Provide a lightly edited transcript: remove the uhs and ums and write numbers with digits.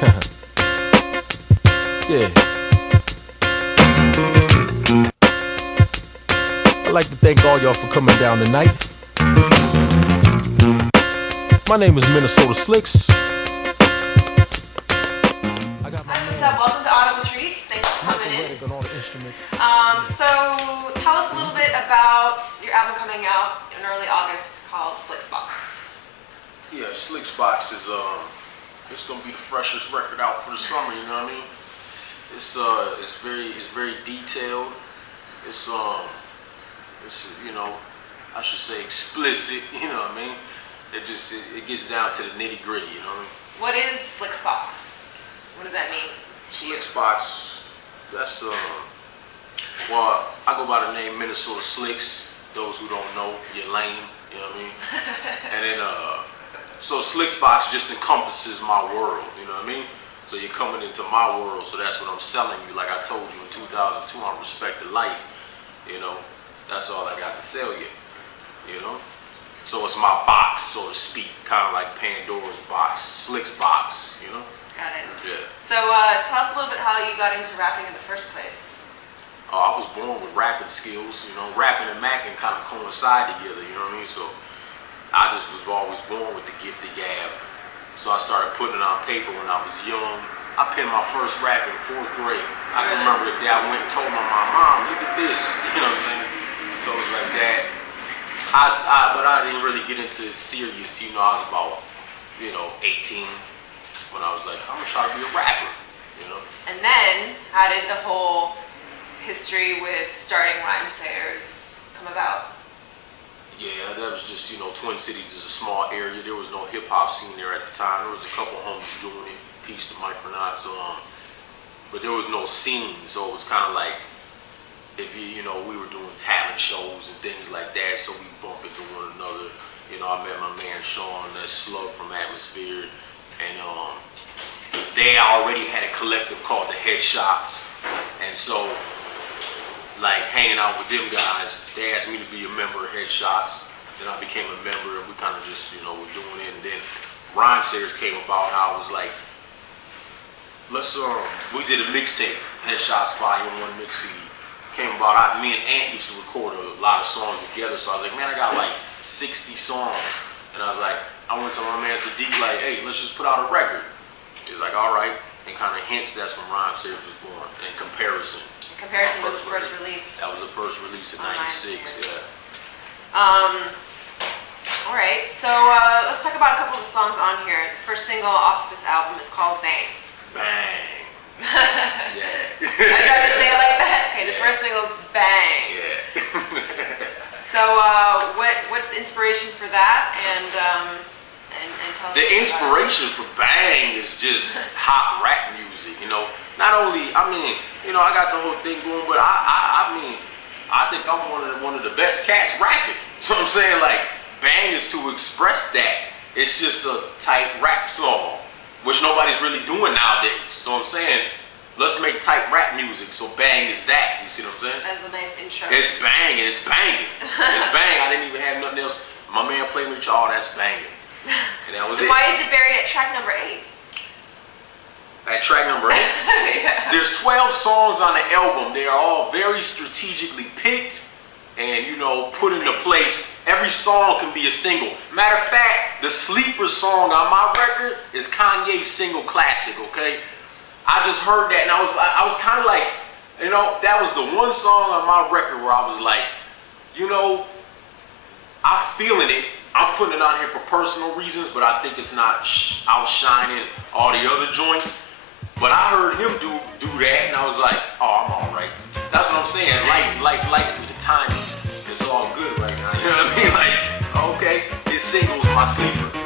Yeah. I'd like to thank all y'all for coming down tonight. My name is Minnesota Slicks. Hi, Musab. Welcome to Autumn Treats. Thanks for coming in. So tell us a little bit about your album coming out in early August called Slicks Box. Yeah, Slicks Box is it's gonna be the freshest record out for the summer. You know what I mean? It's very detailed. It's you know, I should say explicit. You know what I mean? It gets down to the nitty gritty. You know what I mean? What is Slicks Box? What does that mean? Slicks Box. That's well, I go by the name Minnesota Slicks. Those who don't know, you're lame. You know what I mean? And then so Slicks Box just encompasses my world. You know what I mean? So you're coming into my world. So that's what I'm selling you. Like I told you in 2002, I respected life. You know, that's all I got to sell you. You know. So it's my box, so to speak, kind of like Pandora's box, Slicks Box. You know. Got it. Yeah. So tell us a little bit how you got into rapping in the first place. I was born with rapping skills. You know, rapping and macking kind of coincide together. You know what I mean? So I just was always born with the gift of gab. So I started putting it on paper when I was young. I penned my first rap in 4th grade. I can remember the day I went and told my mom, look at this. You know what I'm saying? So it was like that. But I didn't really get into it serious. You know, I was about, 18 when I was like, I'm gonna try to be a rapper. You know. And then, how did the whole history with starting Rhyme Sayers come about? Yeah, that was just, Twin Cities is a small area. There was no hip hop scene there at the time. There was a couple homies doing it, peace to Micronauts, but there was no scene. So it was kind of like, if we were doing talent shows and things like that, so we bump into one another. I met my man Sean, that slug from Atmosphere, and they already had a collective called the Headshots, and so, like, hanging out with them guys, they asked me to be a member of Headshots. Then I became a member, and we kind of just, were doing it. And then Rhyme Sayers came about. How I was like, we did a mixtape, Headshots Volume 1 mix CD. Came about. Me and Ant used to record a lot of songs together. So I was like, man, I got like 60 songs. And I was like, I went to my man Sadiq, like, hey, let's just put out a record. He was like, all right. And kind of hints that's when Rhyme Sayers was born. In Comparison. Comparison was the first release. That was the first release in '96, yeah. Alright, so let's talk about a couple of the songs on here. The first single off this album is called Bang. Bang. Yeah. I tried to say it like that? Okay, the first single is Bang. Yeah. So what's the inspiration for that? And tell us the inspiration for Bang is just hot rap music, Not only, I got the whole thing going, but I think I'm one of the best cats rapping. So I'm saying, like, Bang is to express that. It's just a tight rap song, which nobody's really doing nowadays. So I'm saying, let's make tight rap music. So Bang is that. You see what I'm saying? That's a nice intro. It's banging. It's banging. It's bang. I didn't even have nothing else. My man played with y'all. That's banging. And that was it. Why is it buried at track number 8? At track number 8? Yeah. There's 12 songs on the album. They are all very strategically picked and, put into place. Every song can be a single. Matter of fact, the sleeper song on my record is Kanye's single classic, okay? I just heard that and I was kind of like, that was the one song on my record where I was like, I'm feeling it. I'm putting it on here for personal reasons, but I think it's not outshining all the other joints. But I heard him do that, and I was like, oh, I'm all right. That's what I'm saying. Life likes me. The timing, it's all good right now. You know what I mean? Like, okay, this single's my sleeper.